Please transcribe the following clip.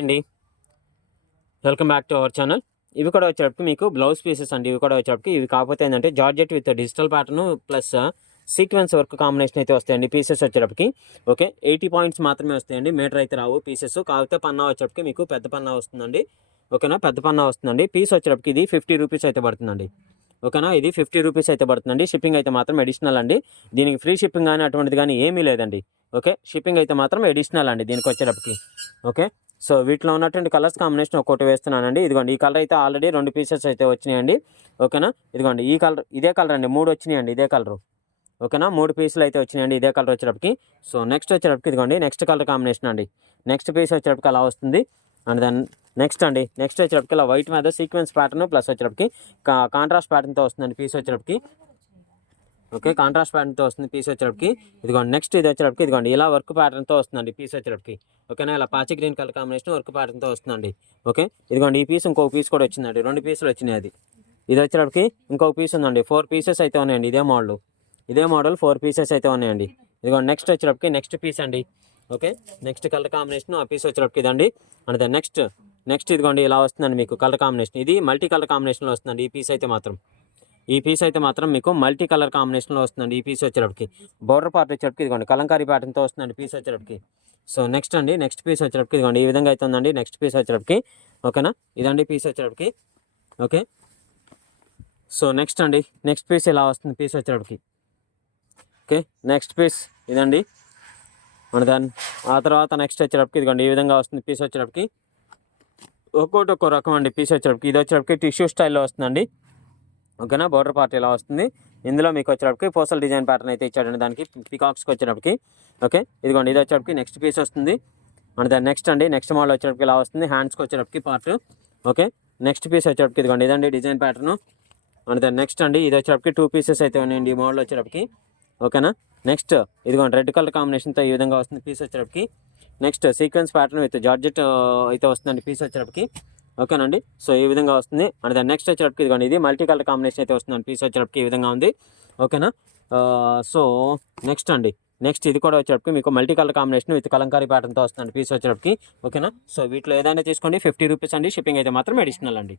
అండి welcome back to our channel. ఇవి కూడా వచ్చేటప్పటికి మీకు బ్లౌజ్ పీసెస్ అండి. ఇవి కూడా వచ్చేటప్పటికి ఇవి కాకపోతే ఏంటంటే georgette with digital pattern plus sequence work combination అయితే వస్తాయండి పీసెస్ వచ్చేటప్పటికి. ఓకే, 80 పాయింట్స్ మాత్రమే వస్తాయండి, మీటర్ అయితే రావు పీసెస్. కాకపోతే పన్నా వచ్చేటప్పటికి మీకు పెద్ద పన్నా వస్తుందండి. ఓకేనా, పెద్ద పన్నా వస్తుందండి. పీస్ వచ్చేటప్పటికి ఇది 50 రూపీస్ అయితే పడుతుందండి. ఓకేనా, ఇది 50 రూపీస్ అయితే పడుతుందండి. షిప్పింగ్ అయితే మాత్రం అడిషనల్ అండి. దీనికి ఫ్రీ షిప్పింగ్ కానీ అటువంటిది కానీ ఏమీ లేదండి. ఓకే, షిప్పింగ్ అయితే మాత్రం అడిషనల్ అండి దీనికి వచ్చేటప్పటికి. ఓకే, సో వీటిలో ఉన్నటువంటి కలర్స్ కాంబినేషన్ ఒక్కోటి వేస్తున్నానండి. ఇదిగోండి, ఈ కలర్ అయితే ఆల్రెడీ 2 పీసెస్ అయితే వచ్చినాయండి. ఓకేనా, ఇదిగోండి ఈ కలర్, ఇదే కలర్ అండి, 3 వచ్చినాయండి ఇదే కలరు. ఓకేనా, 3 పీసులు అయితే వచ్చినాయండి ఇదే కలర్ వచ్చేటప్పటికి. సో నెక్స్ట్ వచ్చేటప్పటికి ఇదిగోండి నెక్స్ట్ కలర్ కాంబినేషన్ అండి. నెక్స్ట్ పీస్ వచ్చేటప్పటికి అలా వస్తుంది. అండ్ దెన్ నెక్స్ట్ వచ్చేటప్పటికి ఇలా వైట్ మీద సీక్వెన్స్ ప్యాటర్న్ ప్లస్ వచ్చేటప్పటికి కాంట్రాస్ట్ ప్యాటర్న్తో వస్తుందండి పీస్ వచ్చేటప్పటికి. ఓకే, కాంట్రాస్ట్ ప్యాటర్న్తో వస్తుంది పీస్ వచ్చేటప్పటికి. ఇదిగోండి నెక్స్ట్ ఇది వచ్చేటప్పటికి ఇదిగోండి ఇలా వర్క్ ప్యాటర్న్తో వస్తుందండి పీస్ వచ్చేటప్పటికి. ఓకేనా, ఇలా పాచి గ్రీన్ కలర్ కాంబినేషన్ వర్క్ ప్యాటర్న్తో వస్తుందండి. ఓకే, ఇదిగోండి ఈ పీస్ ఇంకొక పీస్ కూడా వచ్చిందండి, 2 పీసులు వచ్చినాయి. ఇది వచ్చేటప్పటికి ఇంకొక పీస్ ఉందండి. 4 పీసెస్ అయితే ఉన్నాయండి ఇదే మోడల్ 4 పీసెస్ అయితే ఉన్నాయండి. ఇదిగోండి నెక్స్ట్ వచ్చేటప్పటికి నెక్స్ట్ పీస్ అండి. ఓకే, నెక్స్ట్ కలర్ కాంబినేషన్ ఆ పీస్ వచ్చేటప్పటికి ఇదండి. అండ్ దెన్ నెక్స్ట్ ఇదిగోండి ఇలా వస్తుందండి మీకు కలర్ కాంబినేషన్. ఇది మల్టీ కలర్ కాంబినేషన్లో వస్తుందండి ఈ పీస్ అయితే మాత్రం మీకు మల్టీ కలర్ కాంబినేషన్లో వస్తుందండి. ఈ పీస్ వచ్చేటప్పటికి బోర్డర్ పార్ట్ వచ్చేటప్పటికి ఇదిగోండి కలంకారీ ప్యాటర్న్తో వస్తుందండి పీస్ వచ్చేటప్పటికి. సో నెక్స్ట్ పీస్ వచ్చేటప్పటికి ఇదిగోండి ఈ విధంగా అయితే ఉందండి నెక్స్ట్ పీస్ వచ్చేటప్పటికి. ఓకేనా, ఇదండి పీస్ వచ్చేటప్పటికి. ఓకే, సో నెక్స్ట్ పీస్ ఇలా వస్తుంది పీస్ వచ్చేటప్పటికి. ఓకే, నెక్స్ట్ పీస్ ఇదండి. అండ్ దాని ఆ తర్వాత నెక్స్ట్ వచ్చేటప్పటికి ఇదిగోండి ఈ విధంగా వస్తుంది పీస్ వచ్చేటప్పటికి. ఒక్కో రకం అండి పీస్ వచ్చేటప్పటికి. ఇది వచ్చేటప్పటికి టిష్యూ స్టైల్లో వస్తుందండి. ఓకేనా, బోర్డర్ పార్ట్ ఇలా వస్తుంది. ఇందులో మీకు వచ్చేటప్పటికి పోస్టల్ డిజైన్ ప్యాటర్న్ అయితే ఇచ్చాడండి దానికి పికాక్స్కి వచ్చేటప్పటికి. ఓకే, ఇదిగోండి ఇది వచ్చేటప్పటికి నెక్స్ట్ పీస్ వస్తుంది. అండ్ దాని నెక్స్ట్ మోడల్ వచ్చేటప్పటికి ఇలా వస్తుంది హ్యాండ్స్కి వచ్చేటప్పటికి పార్ట్. ఓకే, నెక్స్ట్ పీస్ వచ్చేటప్పటికి ఇదిగోండి ఇదండి డిజైన్ ప్యాటర్న్. అండ్ దాని నెక్స్ట్ ఇది వచ్చేటప్పటికి 2 పీసెస్ అయితే ఉన్నాయండి ఈ మోడల్ వచ్చేటప్పటికి. ఓకేనా, నెక్స్ట్ ఇదిగోండి రెడ్ కలర్ కాంబినేషన్తో ఈ విధంగా వస్తుంది పీస్ వచ్చేటప్పటికి. Next sequence pattern with georgette అయితే వస్తుందండి పీస్ వచ్చేటప్పటికి. ఓకేనండి, సో ఈ విధంగా వస్తుంది. అండ్ దాని నెక్స్ట్ వచ్చేటప్పటికి ఇదిగోండి ఇది మల్టీ కలర్ కాంబినేషన్ అయితే వస్తుందండి పీస్ వచ్చేటప్పటికి ఈ విధంగా ఉంది. ఓకేనా, సో నెక్స్ట్ ఇది కూడా వచ్చేటప్పటికి మీకు multi colour combination with Kalamkari ప్యాటర్న్తో వస్తుందండి పీస్ వచ్చేటప్పటికి. ఓకేనా, సో వీటిలో ఏదైనా తీసుకోండి 50 రూపీస్ అండి. షిప్పింగ్ అయితే మాత్రం అడిషనల్ అండి.